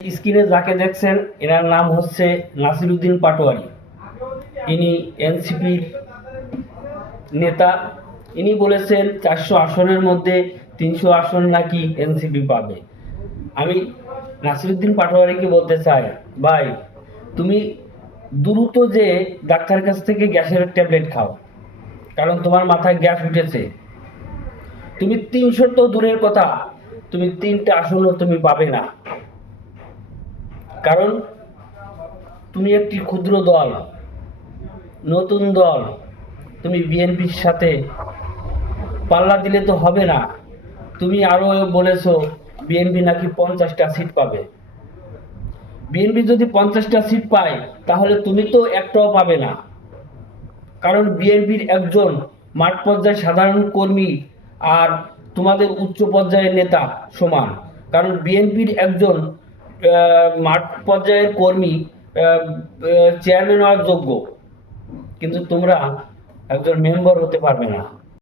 স্ক্রিনে যাকে দেখছেন এনার নাম হচ্ছে নাসিরউদ্দিন পাটোয়ারি। ইনি এনসিপির নেতা। ইনি বলেছেন 400 আসনের মধ্যে 300 আসন নাকি এনসিপি পাবে। আমি নাসিরউদ্দিন পাটোয়ারিকে বলতে চাই, ভাই তুমি দ্রুত যে ডাক্তারের কাছ থেকে গ্যাসের ট্যাবলেট খাও, কারণ তোমার মাথায় গ্যাস উঠেছে। তুমি 300 তো দূরের কথা, তুমি 3টা আসনও তুমি পাবে না, কারণ তুমি একটি ক্ষুদ্র দল, নতুন দল। তুমি বিএনপির সাথে পাল্লা দিলে তো হবে না। তুমি আরো বলেছো বিএনপি নাকি 50টা সিট পাবে। বিএনপি যদি 50টা সিট পায় তাহলে তুমি তো একটাও পাবে না, কারণ বিএনপির একজন মাঠ পর্যায়ে সাধারণ কর্মী আর তোমাদের উচ্চ পর্যায়ের নেতা সমান। কারণ বিএনপির একজন মাঠ পর্যায়ের কর্মী চেয়ারম্যান হওয়ার যোগ্য, কিন্তু তোমরা একজন মেম্বার হতে পারবে না।